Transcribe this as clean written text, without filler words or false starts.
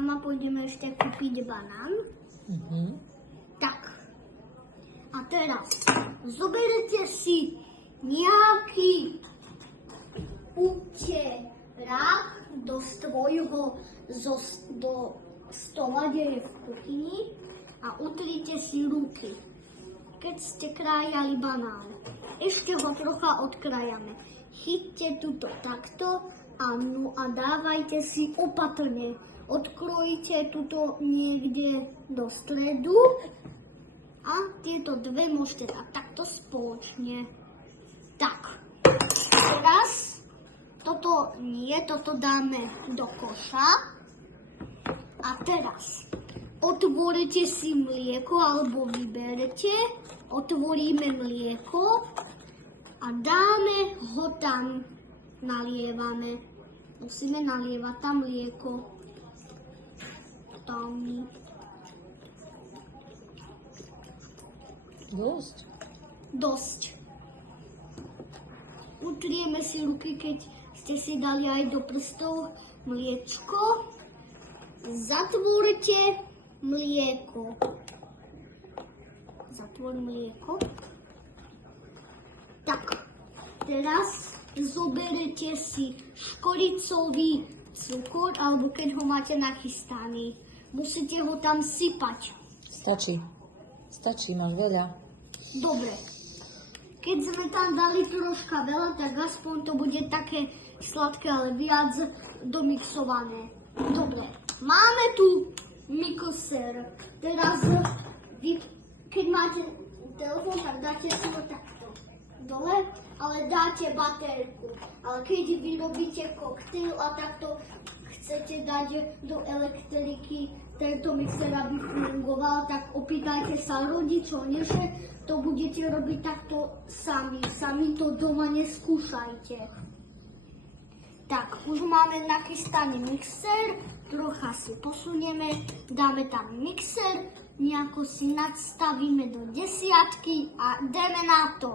Mama, pôjdeme ešte kúpiť banán. Tak. A teraz zoberete si nejaký utierák do svojho do stola, kde je v kuchyni a utrite si ruky, keď ste krájali banán. Ešte ho trocha odkrajame. Chyťte túto takto a dávajte si opatrne. Odkrojte túto niekde do stredu a tieto dve môžete dať takto spoločne. Tak, teraz toto dáme do koša a teraz otvorite si mlieko alebo vyberete, otvoríme mlieko a dáme ho tam, nalievame. Musíme nalievať tam mlieko. Tam. Dosť. Utrieme si ruky, keď ste si dali aj do prstov mliečko. Zatvorte mlieko. Zatvor mlieko. Tak, teraz zoberete si škoricový cukor, alebo keď ho máte nachystaný. Musíte ho tam sypať. Stačí, máš veľa. Dobre. Keď sme tam dali troška veľa, tak aspoň to bude také sladké, ale viac domixované. Dobre. Máme tu mixer. Teraz vy, keď máte telefón, tak dáte si ho takto dole, ale dáte baterku. Ale keď vy robíte koktejl a takto chcete dať do elektriky tento mixer, aby fungoval, tak opýtajte sa rodičov, než to budete robiť takto sami. Sami to doma neskúšajte. Tak, už máme nachystaný mixer, trocha si posunieme, dáme tam mixer, nejako si nadstavíme do desiatky a ideme na to.